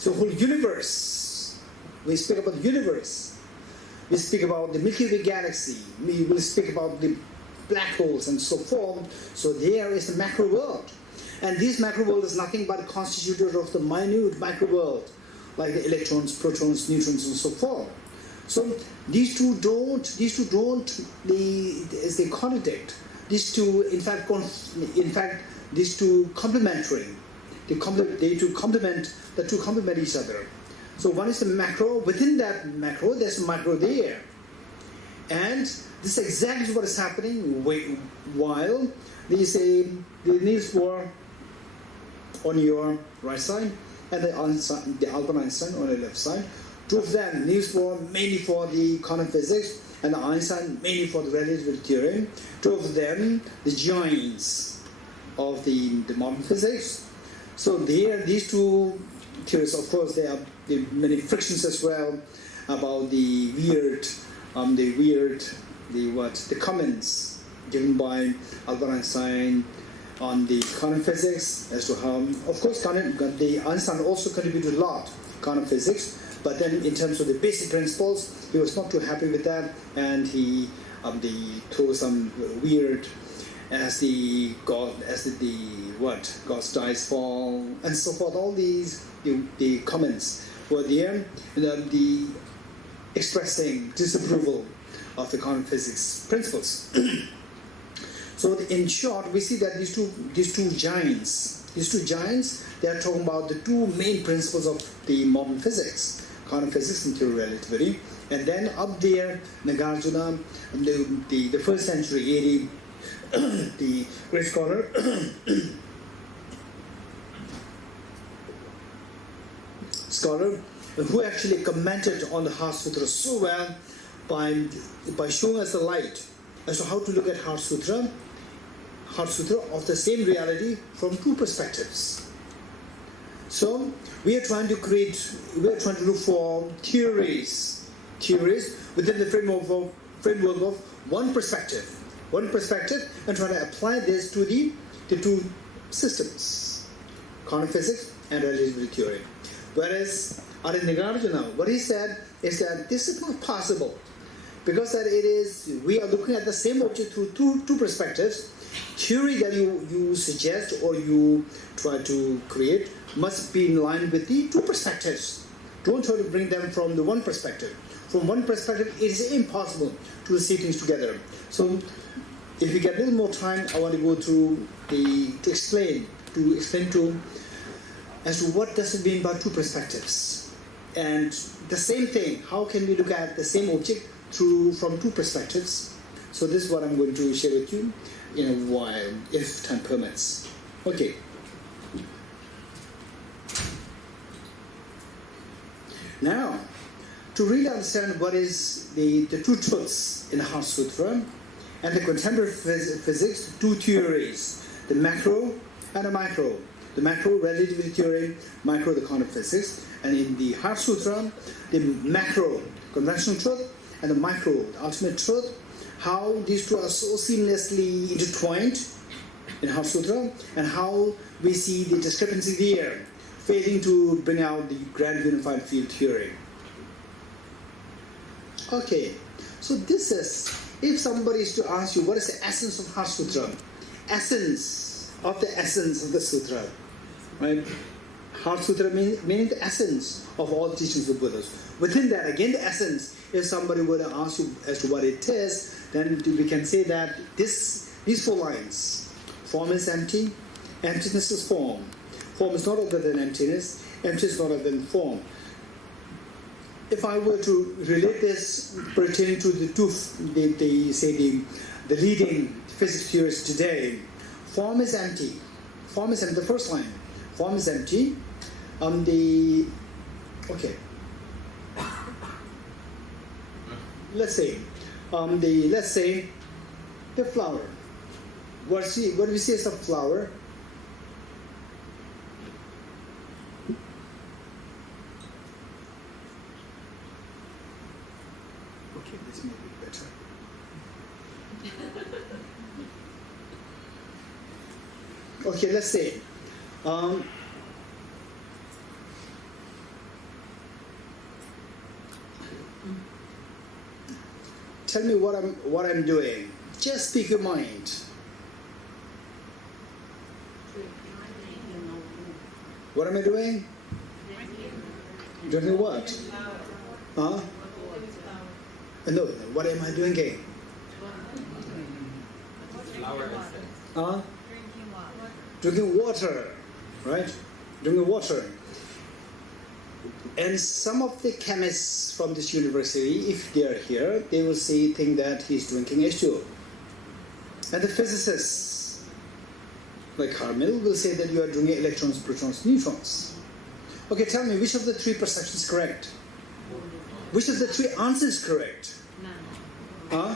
So whole universe, we speak about the universe, we speak about the Milky Way galaxy, we will speak about the black holes and so forth. So there is a macro world. And this macro world is nothing but constituted of the minute micro world, like the electrons, protons, neutrons, and so forth. So these two don't they contradict. These two, in fact, these two complementary. The two complement each other. So one is the macro. Within that macro, there's a micro there, and this is exactly what is happening. While they say the Niels Bohr on your right side and the Albert Einstein on the left side. Two of them, Niels Bohr mainly for the quantum physics and Einstein mainly for the relativity theory. Two of them, the giants of the modern physics. So there, these two theories, of course, there are many frictions as well about the comments given by Albert Einstein on the quantum physics as to how, of course, the Einstein also contributed a lot to quantum physics, but then in terms of the basic principles, he was not too happy with that, and he threw some weird as the God's dice fall and so forth. All these the comments were there, the expressing disapproval of the quantum physics principles. So in short, we see that these two giants, they are talking about the two main principles of the modern physics, quantum physics and theory of relativity. And then up there, Nagarjuna, the first century AD, the great scholar, who actually commented on the Heart Sutra so well by showing us the light as to how to look at Heart Sutra of the same reality from two perspectives. So we are trying to look for theories within the framework of one perspective, and try to apply this to the two systems, quantum physics and relativity theory. Whereas Nagarjuna, what he said is that this is not possible, because we are looking at the same object through two perspectives. Theory that you suggest or you try to create must be in line with the two perspectives. Don't try to bring them from the one perspective. From one perspective, it is impossible to see things together. So, if we get a little more time, I want to go through to explain as to what does it mean by two perspectives. And the same thing, how can we look at the same object from two perspectives? So this is what I'm going to share with you in a while, if time permits. Okay. Now, to really understand what is the two truths in the Heart Sutra and the contemporary physics, two theories, the macro and the micro. The macro, relativity theory, micro, the quantum physics. And in the Heart Sutra, the macro, conventional truth, and the micro, the ultimate truth, how these two are so seamlessly intertwined in Heart Sutra, and how we see the discrepancy there, failing to bring out the grand unified field theory. Okay, so this is, if somebody is to ask you what is the essence of Heart Sutra, essence of the sutra, right? Heart Sutra meaning the essence of all teachings of Buddhism. Within that, again, the essence, if somebody were to ask you as to what it is, then we can say that these four lines: form is empty, emptiness is form. Form is not other than emptiness, emptiness is not other than form. If I were to relate this pertaining to the leading physics theorists today, form is empty. Form is empty. The first line, form is empty. Let's say the flower. What do we see as a flower? Okay, this may be better. Okay, let's say tell me what I'm doing. Just speak your mind. What am I doing? Drinking what? Huh? No, what am I doing again? Huh? Drinking water, right? Drinking water. And some of the chemists from this university, if they are here, they will think that he's drinking H2O. And the physicists, like Carmel, will say that you are drinking electrons, protons, neutrons. Okay, tell me, which of the three perceptions is correct? Which of the three answers is correct? Huh?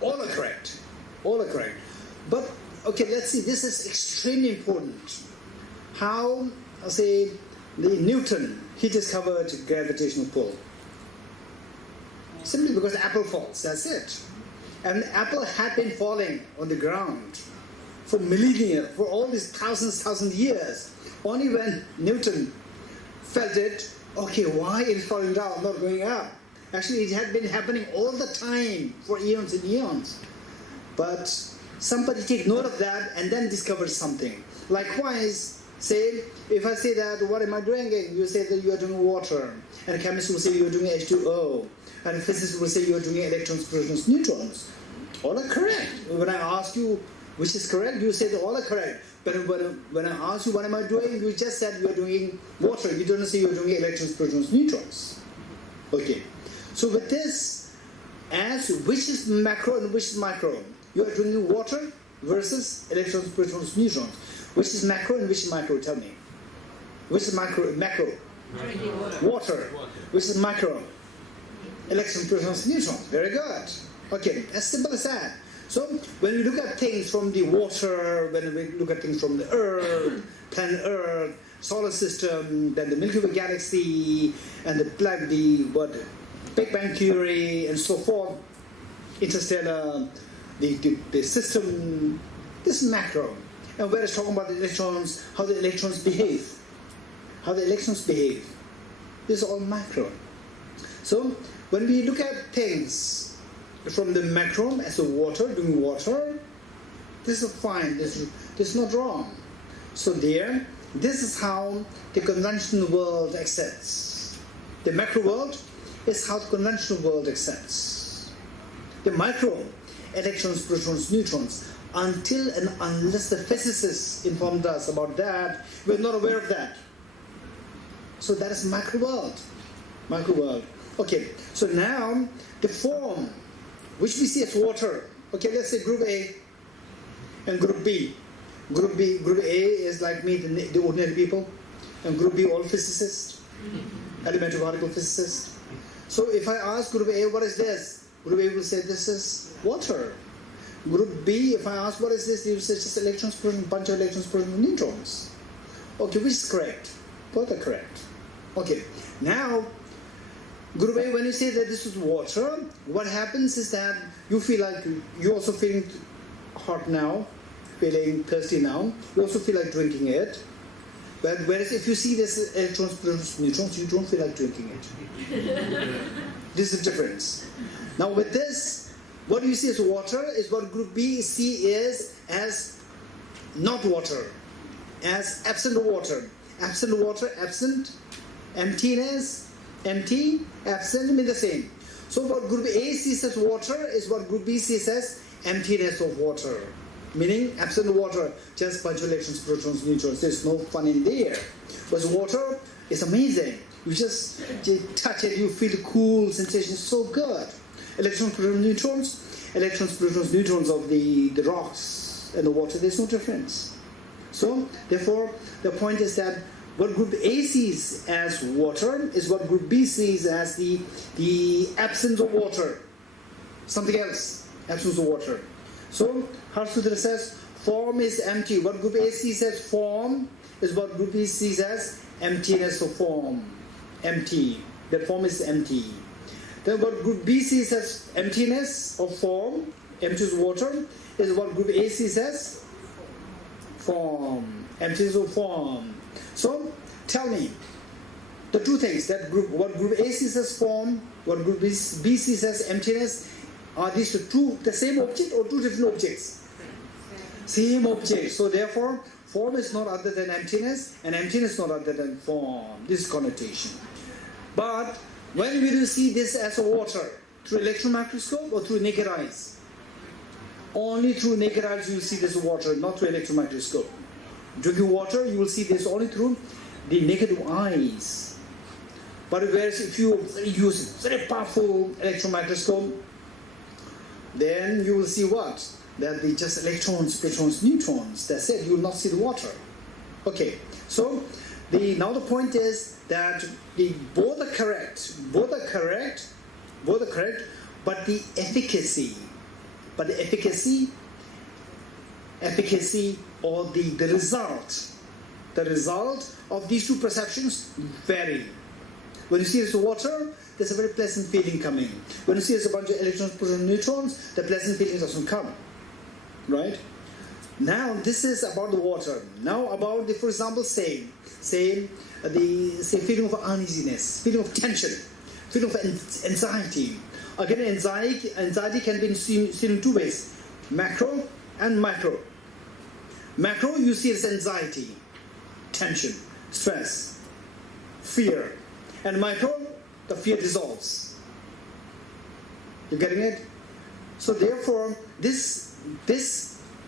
All are correct. All are correct. But, okay, let's see, this is extremely important. How, say, Newton, he discovered gravitational pull. Simply because the apple falls, that's it. And the apple had been falling on the ground for millennia, for all these thousand years. Only when Newton felt it, okay, why it is falling down, not going up? Actually, it had been happening all the time for eons and eons. But somebody take note of that and then discover something. Likewise, say, if I say that, what am I drinking? You say that you are drinking water. And a chemist will say you are drinking H2O. And a physicist will say you are drinking electrons, protons, neutrons. All are correct. When I ask you which is correct, you say that all are correct. But when I ask you what am I doing, you just said you are drinking water. You don't say you are drinking electrons, protons, neutrons. Okay. So with this, as which is macro and which is micro? You are drinking water versus electrons, protons, neutrons. Which is macro and which is micro? Tell me. Which is macro? Water. Which is micro? Electrons, protons, neutrons. Very good. Okay, as simple as that. So when we look at things from the water, when we look at things from the Earth, planet Earth, solar system, then the Milky Way galaxy, and the Big Bang theory, and so forth, interstellar, the system, this is macro. And we're talking about the electrons, how the electrons behave. How the electrons behave. This is all macro. So when we look at things from the macro as a water, doing water, this is fine, this is not wrong. So there, this is how the conventional world accepts. The macro world is how the conventional world accepts. The micro, electrons, protons, neutrons, until and unless the physicists informed us about that, we're not aware of that. So that is macro world. Macro world. Okay, so now the form which we see as water. Okay, let's say group A and group B. Group A is like me, the ordinary people, and group B all physicists, elementary particle physicists. So if I ask group A, what is this? Group A will say this is water. Group B, if I ask what is this, they will say just electrons, protons, bunch of electrons, protons, neutrons. Okay, which is correct? Both are correct. Okay, now group A, when you say that this is water, what happens is that you feel like you're also feeling hot now, feeling thirsty now. You also feel like drinking it. But whereas if you see this electrons, protons, neutrons, you don't feel like drinking it. This is the difference. Now with this, what you see as water is what group B see is as not water, as absent water. Absent water, absent, emptiness, empty, absent mean the same. So what group A sees as water is what group B sees as emptiness of water. Meaning absent water, just bunch of electrons, protons, neutrons. There's no fun in there. But water is amazing. You just touch it, you feel the cool sensation, it's so good. Electrons, protons, neutrons of the rocks and the water, there's no difference. So therefore the point is that what group A sees as water is what group B sees as the absence of water. Something else, absence of water. So Harsutra says form is empty. What group A sees as form is what group B sees as emptiness of form. Empty. That form is empty. Then what group B sees as emptiness of form, emptiness of water, is what group A sees as form. Emptiness of form. So tell me the two things, that what group A sees as form, what group B sees as emptiness, Are these the same object or two different objects? Same object. So therefore, form is not other than emptiness, and emptiness not other than form. This is connotation. But when will you see this as a water? Through electron microscope or through naked eyes? Only through naked eyes you will see this water, not through electron microscope. Drinking water, you will see this only through the naked eyes. But whereas if you use very powerful electron microscope, then you will see what? That they just electrons, protons, neutrons. That's it. You will not see the water. Okay. So now the point is that both are correct. Both are correct. But the efficacy or the result of these two perceptions vary. When you see this water, there's a very pleasant feeling coming. When you see there's a bunch of electrons, protons, neutrons, the pleasant feeling doesn't come. Right? Now this is about the water. Now about the, for example, say feeling of uneasiness, feeling of tension, feeling of anxiety. Again, anxiety can be seen in two ways: macro and micro. Macro, you see as anxiety, tension, stress, fear, and micro, the fear dissolves. You getting it? So therefore, this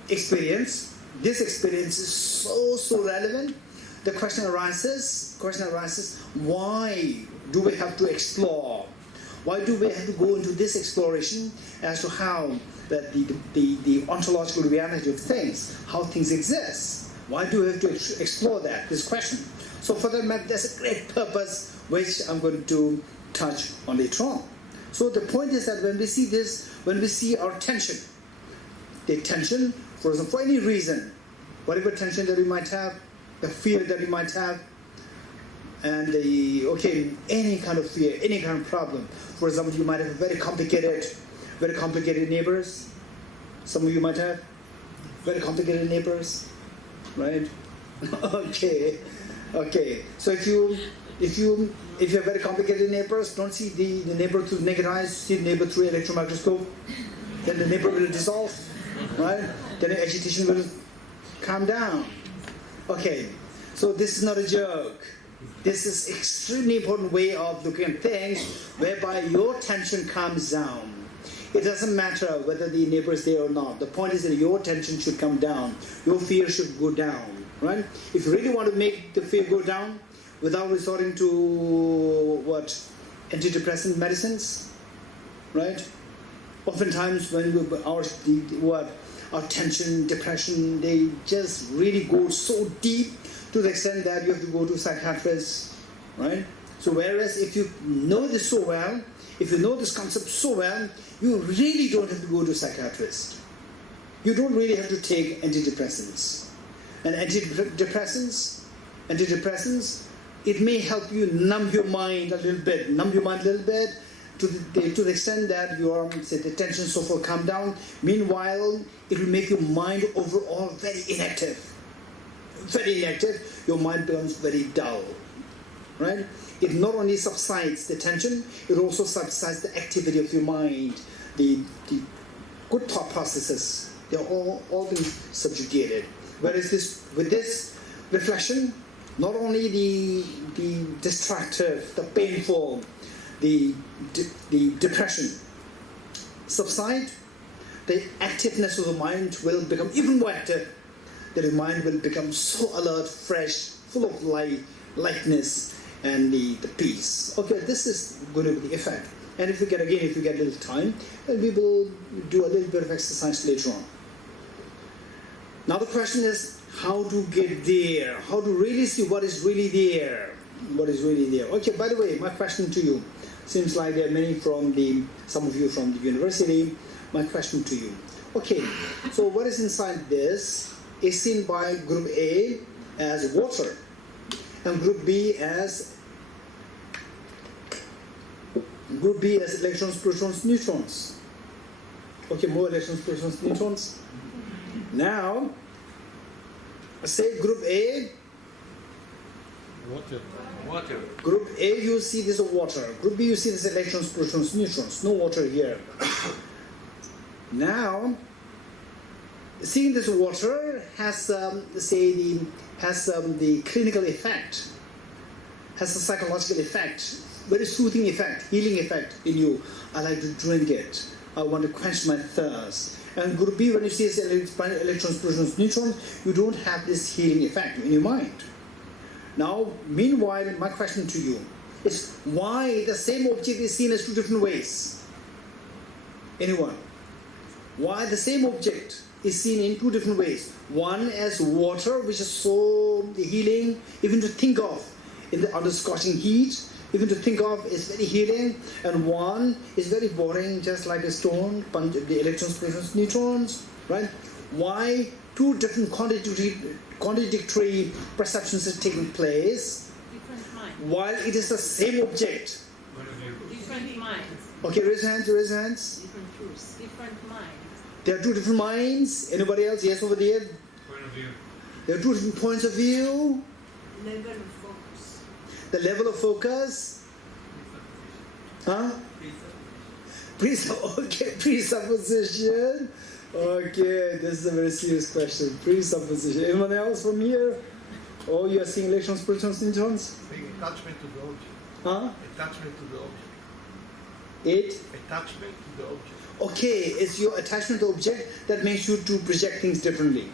experience is so relevant. The question arises, why do we have to explore? Why do we have to go into this exploration as to how that the ontological reality of things, how things exist? Why do we have to explore this question? So for that, there's a great purpose which I'm going to touch on later on. So the point is that when we see this, when we see our tension, the tension, for example, for any reason, whatever tension that we might have, the fear that we might have, and any kind of fear, any kind of problem. For example, you might have very complicated neighbors. Some of you might have very complicated neighbors, right? Okay. So if you have very complicated neighbors, don't see the neighbor through naked eyes, see the neighbor through electron microscope, then the neighbor will dissolve, right? Then the agitation will calm down. Okay, so this is not a joke. This is extremely important way of looking at things, whereby your tension calms down. It doesn't matter whether the neighbor is there or not. The point is that your tension should come down. Your fear should go down, right? If you really want to make the fear go down without resorting to antidepressant medicines, right? Oftentimes when our tension, depression, they just really go so deep to the extent that you have to go to a psychiatrist, right? So whereas if you know this so well, if you know this concept so well, you really don't have to go to a psychiatrist. You don't really have to take antidepressants. And antidepressants, it may help you numb your mind a little bit to the extent that the tension so far calm down. Meanwhile, it will make your mind overall very inactive. Your mind becomes very dull, right? It not only subsides the tension, it also subsides the activity of your mind. The good thought processes, they're all been subjugated. Whereas with this reflection, not only the destructive, the painful, the depression subside, the activeness of the mind will become even more active. The mind will become so alert, fresh, full of lightness, and the peace. Okay, this is going to be the effect. And if you get a little time, then we will do a little bit of exercise later on. Now the question is how to get there, how to really see what is really there. Okay, by the way, my question to you, seems like there are some of you from the university. My question to you. Okay, so what is inside this is seen by group A as water and group B as electrons, protons, neutrons. Okay, more electrons, protons, neutrons. Now, say group A. Water. Group A, you see this water. Group B, you see this electrons, protons, neutrons. No water here. Now, seeing this water has, the clinical effect, has a psychological effect, very soothing effect, healing effect in you. I like to drink it. I want to quench my thirst. And Guru B, when you see electrons, protons, neutrons, you don't have this healing effect in your mind. Now, meanwhile, my question to you is why the same object is seen as two different ways? Anyone? Why the same object is seen in two different ways? One as water, which is so healing, even to think of under scorching heat, even to think of is very healing, and one is very boring, just like a stone, the electrons, protons, neutrons, right? Why two different contradictory perceptions are taking place while it is the same object? Different minds. Okay, raise hands. Different truths. Different minds. There are two different minds. Anybody else? Yes, over there. Point of view. There are two different points of view. Level of focus. The level of focus. Huh? Presupposition. Okay, this is a very serious question. Presupposition. Anyone else from here? Oh, you are seeing electrons, protons, neutrons? Attachment to the object. Huh? Attachment to the object. Attachment to the object. Okay, it's your attachment to the object that makes you to project things differently. Yeah.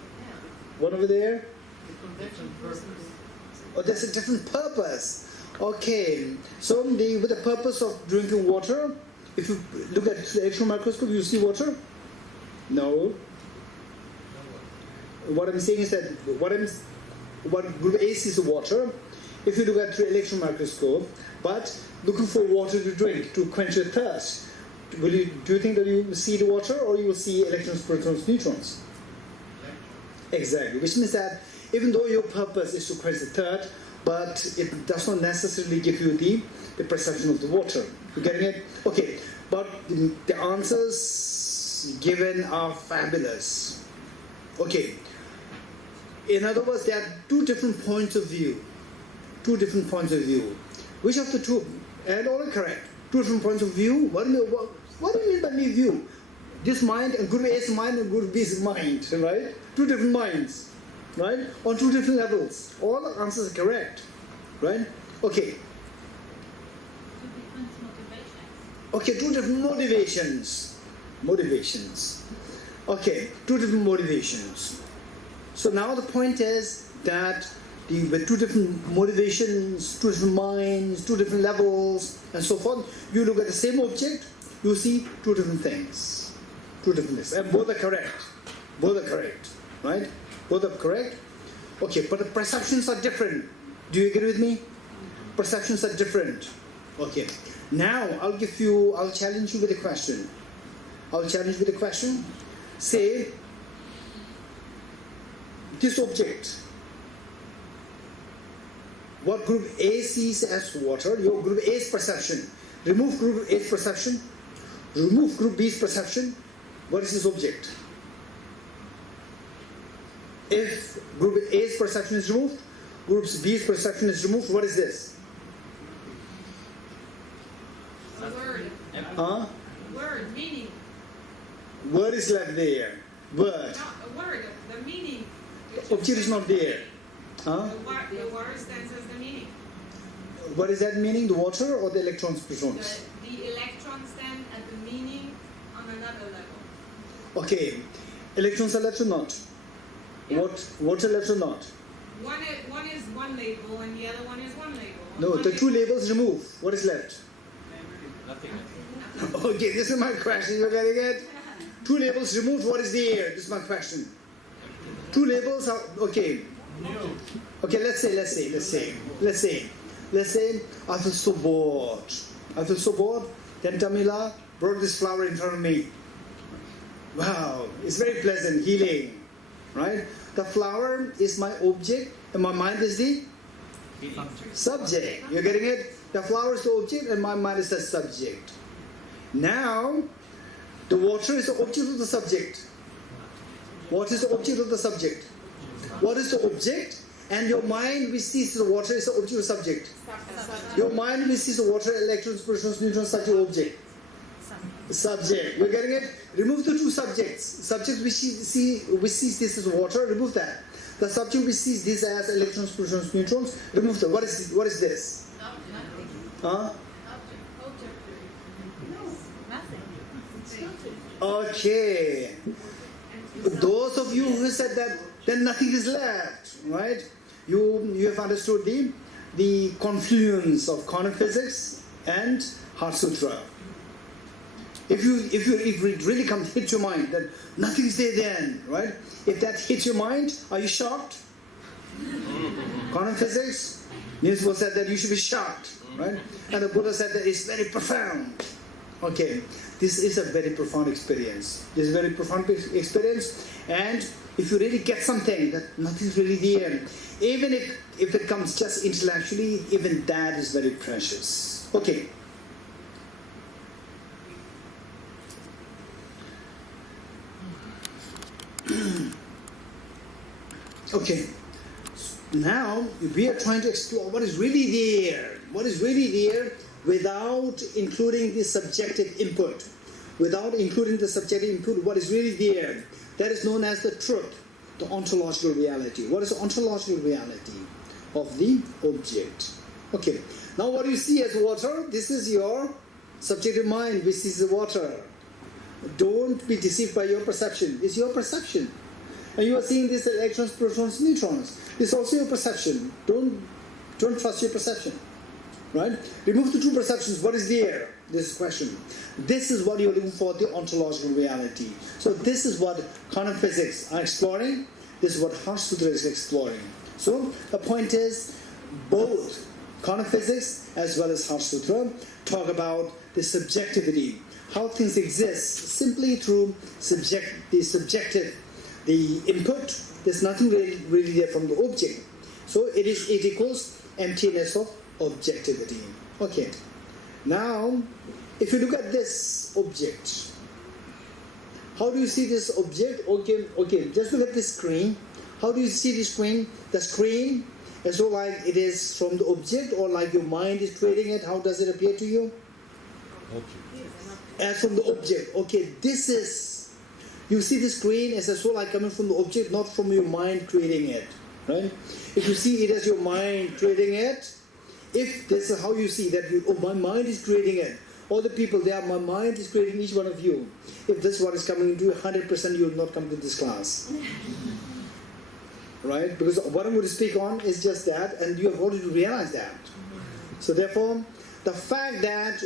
What over there? Different purpose. Oh, there's a different purpose. Okay, so with the purpose of drinking water, if you look at the electron microscope, you see water? No. What I'm saying is that what group A sees is water. If you look at through electron microscope, but looking for water to drink to quench your thirst, do you think that you will see the water or you will see electrons, protons, neutrons? Exactly, which means that even though your purpose is to quench the thirst, but it does not necessarily give you the perception of the water. You getting it? Okay, but the answers given are fabulous. Okay, in other words, there are two different points of view. Two different points of view. Which of the two? And all are correct. Two different points of view. What do you mean by me view? This mind and Guru A's mind and Guru B's mind, right? Two different minds, right? On two different levels. All the answers are correct, right? Okay. Okay, two different motivations. Okay, two different motivations. So now the point is that with two different motivations, two different minds, two different levels, and so forth, you look at the same object, you see two different things. Two different things. And both are correct. Both are correct. Right? Both are correct. Okay, but the perceptions are different. Do you agree with me? Perceptions are different. Okay. Now, I'll challenge you with a question. Say, this object, what group A sees as water, your group A's perception. Remove group A's perception. Remove group B's perception. What is this object? If group A's perception is removed, group B's perception is removed, what is this? A word. Huh? Word, meaning. Word is left there. Word. No, a word, the meaning. The object is not there. Huh? The word stands as the meaning. What is that meaning? The water or the electrons, protons? The electrons stand at the meaning on another level. Okay. Electrons are left or not? Yeah. Water left or not? One is one label and the other one is one label. No, the two labels remove. What is left? Nothing. Okay, this is my question. You're getting it? Two labels removed. What is there? This is my question. Two labels are okay. Okay, let's say I feel so bored. Then Tamila brought this flower in front of me. Wow, it's very pleasant, healing, right? The flower is my object and my mind is the subject. You're getting it? The flower is the object and my mind is the subject. Now, the water is the object of the subject. What is the object of the subject? What is the object? And your mind which sees the water is the object of subject. Your mind which sees the water, electrons, protons, neutrons, such an object. Subject. You're getting it? Remove the two subjects. Subject which sees this as water, remove that. The subject which sees this as electrons, protons, neutrons, remove that. What is this? Huh? Okay. Those of you who said that, then nothing is left, right? You have understood the confluence of quantum physics and Heart Sutra. If it really comes hit your mind that nothing's there then, right? If that hits your mind, are you shocked? Quantum physics, Niels Bohr said that you should be shocked, right? And the Buddha said that it's very profound. Okay, this is a very profound experience. This is a very profound experience, and if you really get something that nothing's really there, even if it comes just intellectually, even that is very precious. Okay. Okay, now we are trying to explore what is really there. What is really there without including the subjective input. Without including the subjective input, what is really there? That is known as the truth, the ontological reality. What is the ontological reality of the object? Okay, now what you see as water, this is your subjective mind which sees the water. Don't be deceived by your perception. It's your perception. And you are seeing these electrons, protons, neutrons. It's also your perception. Don't trust your perception. Right? Remove the two perceptions. What is there? This is the question. This is what you're looking for, the ontological reality. So this is what quantum physics are exploring. This is what Heart Sutra is exploring. So the point is, both quantum physics as well as Heart Sutra talk about the subjectivity, how things exist simply through the input. There's nothing really there from the object. So it equals emptiness of objectivity. Okay. Now, if you look at this object, how do you see this object? Okay. Just look at this screen. How do you see the screen? The screen is so like it is from the object, or like your mind is creating it. How does it appear to you? Object. As from the object. Okay, this is. You see the screen as a soul like coming from the object, not from your mind creating it, right? If you see it as your mind creating it, if this is how you see that, my mind is creating it. All the people there, my mind is creating each one of you. If this one is coming into 100%, you will not come to this class. Right? Because what I'm going to speak on is just that, and you have already realized that. So therefore, the fact that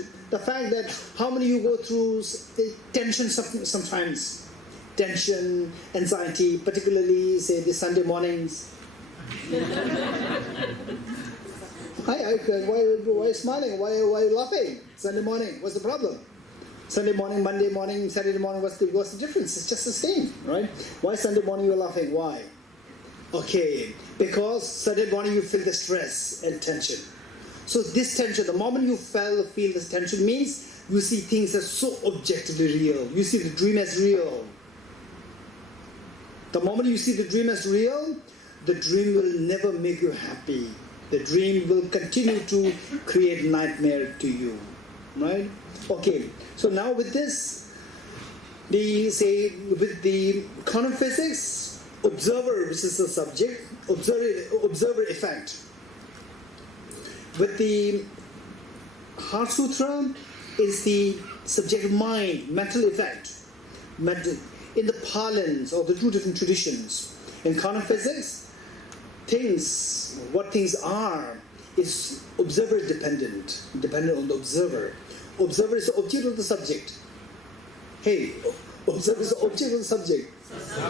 how many you go through the tension sometimes, tension, anxiety, particularly say the Sunday mornings. Why are you smiling? Why are you laughing? Sunday morning, what's the problem? Sunday morning, Monday morning, Saturday morning, what's the difference? It's just the same, right? Why Sunday morning you're laughing? Why? Okay, because Sunday morning you feel the stress and tension. So this tension, the moment you feel this tension means you see things as so objectively real. You see the dream as real. The moment you see the dream as real, the dream will never make you happy. The dream will continue to create nightmare to you, right? Okay, so now with this, with the quantum physics, observer, which is the subject, observer effect. With the Heart Sutra, is the subjective mind, mental effect. In the parlance of the two different traditions, in quantum physics, what things are is observer dependent on the observer. Observer is the object of the subject. Hey, observer is the object of the subject.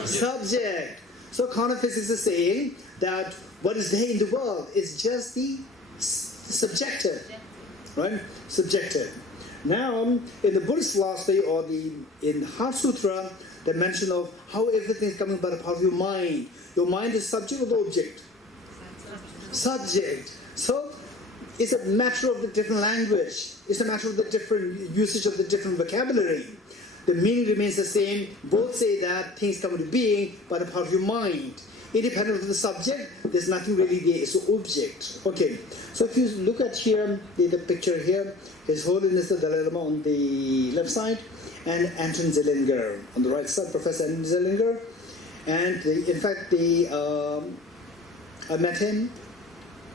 Subject. So quantum physics is saying that what is there in the world is just the subjective, right? Subjective. Now, in the Buddhist philosophy or in Heart Sutra, the mention of how everything is coming by the power of your mind. Your mind is subject or the object? Subject. So it's a matter of the different language. It's a matter of the different usage of the different vocabulary. The meaning remains the same. Both say that things come into being by the power of your mind. independent of the subject, there's nothing really there, it's an object. Okay, so if you look at here, the picture here, His Holiness the Dalai Lama on the left side, and Anton Zeilinger on the right side, Professor Anton Zeilinger. And in fact, I met him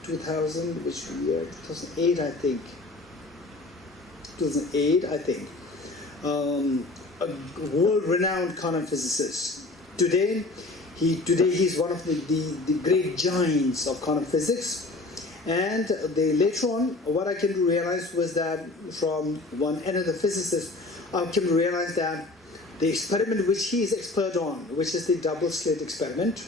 2000, which year? 2008, I think. 2008, I think. A world-renowned quantum physicist. Today he's one of the great giants of quantum physics. And later on, what I came to realize was that from another physicist, I came to realize that the experiment which he is expert on, which is the double slit experiment,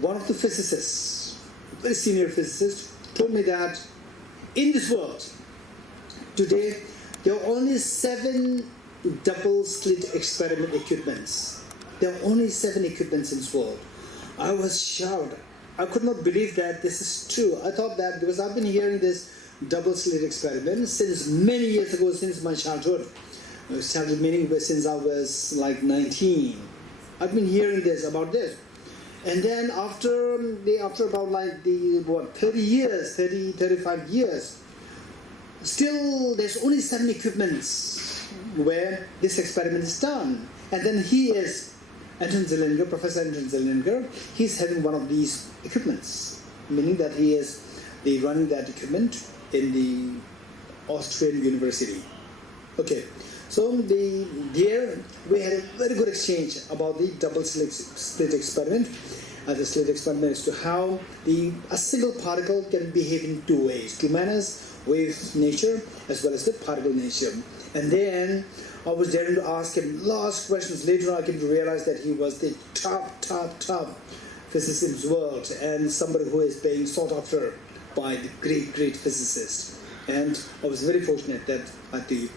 one of the physicists, a very senior physicist, told me that in this world, today, there are only 7 double slit experiment equipments. There are only 7 equipments in this world. I was shocked. I could not believe that this is true. I thought that, because I've been hearing this double slit experiment since many years ago, since my childhood. Meaning since I was like 19. I've been hearing about this. And then after about like 35 years, still there's only 7 equipments where this experiment is done. And then Anton Zeilinger, Professor Anton Zeilinger, he's having one of these equipments, meaning that he is running that equipment in the Austrian university. Okay, so there we had a very good exchange about the double slit experiment. The slit experiment as to how a single particle can behave in 2 ways, 2 manners, wave nature as well as the particle nature. And then I was daring to ask him lots of questions. Later on I came to realize that he was the top physicist in the world, and somebody who is being sought after by the great physicists. And I was very fortunate that at the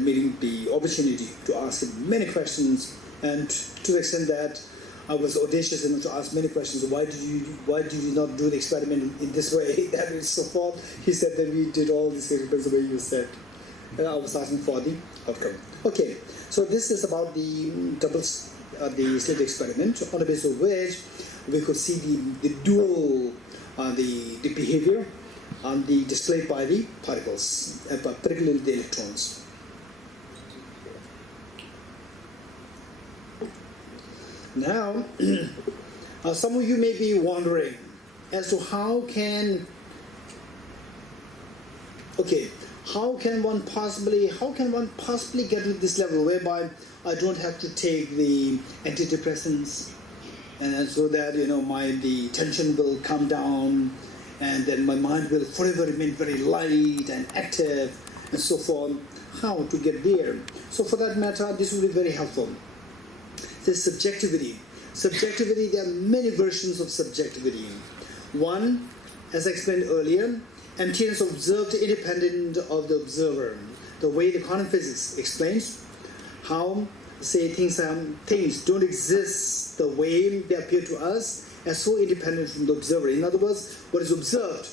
meeting, the opportunity to ask him many questions, and to the extent that I was audacious enough to ask many questions. Why did you not do the experiment in this way? That and so forth. He said that we did all these experiments the way you said. And I was asking for the outcome. Okay, so this is about the slit experiment, on the basis of which we could see the dual the behavior displayed by the particles, particularly the electrons. Now, some of you may be wondering as to how can one possibly get to this level whereby I don't have to take the antidepressants, and so that the tension will come down, and then my mind will forever remain very light and active, and so forth. How to get there? So for that matter, this will be very helpful. There's subjectivity. Subjectivity, there are many versions of subjectivity. One, as I explained earlier, emptiness observed independent of the observer. The way the quantum physics explains how, say, things don't exist the way they appear to us as so independent from the observer. In other words, what is observed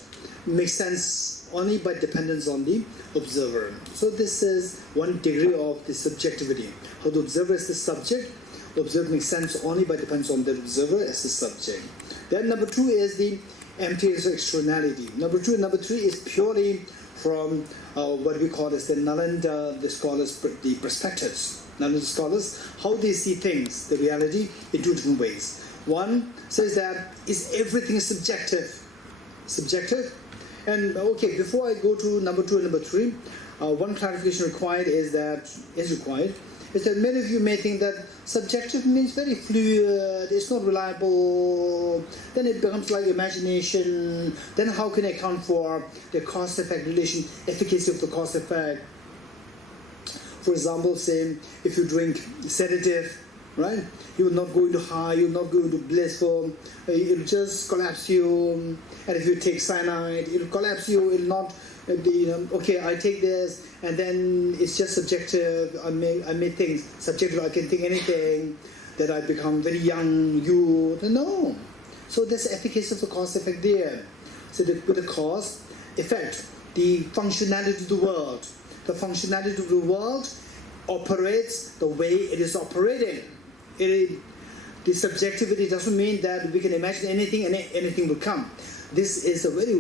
makes sense only by dependence on the observer. So this is one degree of the subjectivity. How the observer is the subject, the observer makes sense only by depends on the observer as the subject. Then number 2 is the emptiness of externality. Number 2 and number 3 is purely from what we call as the Nalanda, the scholars, the perspectives. Nalanda scholars, how they see things, the reality, in 2 different ways. One says that everything subjective. Subjective. And okay, before I go to number 2 and number 3, one clarification is that many of you may think that subjective means very fluid, it's not reliable, then it becomes like imagination, then how can I account for the cause-effect relation, efficacy of the cause-effect? For example, say, if you drink sedative, right, you will not go into high, you will not go into blissful, it will just collapse you, and if you take cyanide, it will collapse you, it will not, okay, I take this, and then it's just subjective. I may think subjective. I can think anything. That I become very young. No. So there's efficacy of the cause effect there. So with the cause effect, the functionality of the world. The functionality of the world operates the way it is operating. The subjectivity doesn't mean that we can imagine anything and anything will come. This is a very